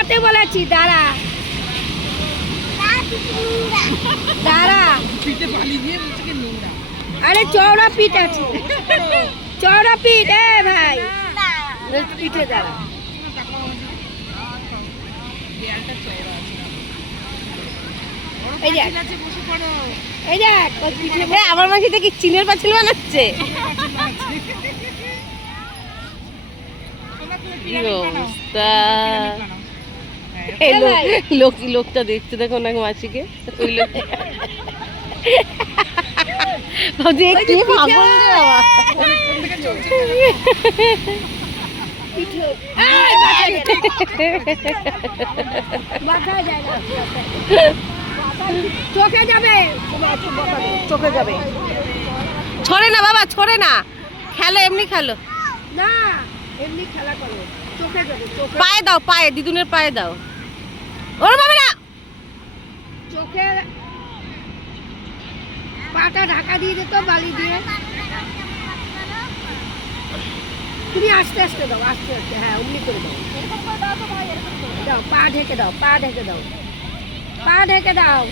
দাঁড়াতে বলেছি, দাঁড়া দাঁড়া। আরে চওড়া পিঠ আছে, চওড়া পিঠ। এ ভাই পিঠে দাঁড়া। এই দেখ, এই দেখ ওই পিঠে। আমার মাসিটা কি চিনের পাঁচিল বানাচ্ছে? কি অবস্থা! লোকটা দেখতে দেখো না মাসিকে, ওই লোক চোখে যাবে, চোখে যাবে। ছড়ে না বাবা, ছড়ে না, খেলো এমনি খেলো না, এমনি খেলা করো, চোখে যাবে। পায়ে দাও, পায়ে, দিদুনের পায়ে দাও। ওর বাবা না, চোখে পাটা ঢাকা দিয়ে দিত বালি দিয়ে। তুমি আস্তে আস্তে দাও, আস্তে আস্তে। হ্যাঁ অমনি করে দাও, দাও পা ঢেকে দাও, পা ঢেকে দাও, পা ঢেকে দাও।